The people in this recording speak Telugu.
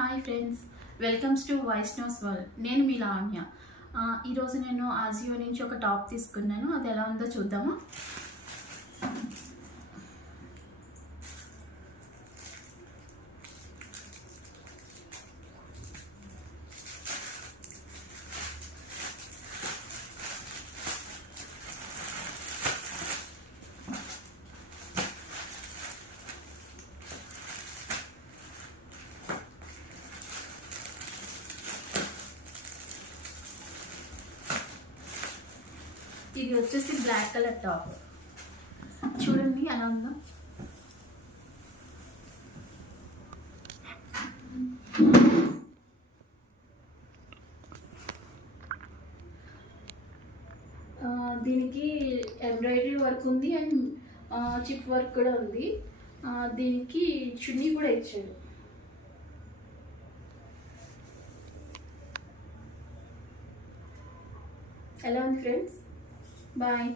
Hi friends, welcomes to Vaishnav's world. నేను మీ లావణ్య. ఈరోజు నేను ఆజియో నుంచి ఒక టాప్ తీసుకున్నాను. అది ఎలా ఉందో చూద్దామా. ఇది వచ్చేసి బ్లాక్ కలర్ టాప్. చూడండి ఎలా ఉందో. దీనికి ఎంబ్రాయిడరీ వర్క్ ఉంది అండ్ చిప్ వర్క్ కూడా ఉంది. దీనికి చున్నీ కూడా ఇచ్చాడు. ఎలా ఉంది ఫ్రెండ్స్? బాయ్.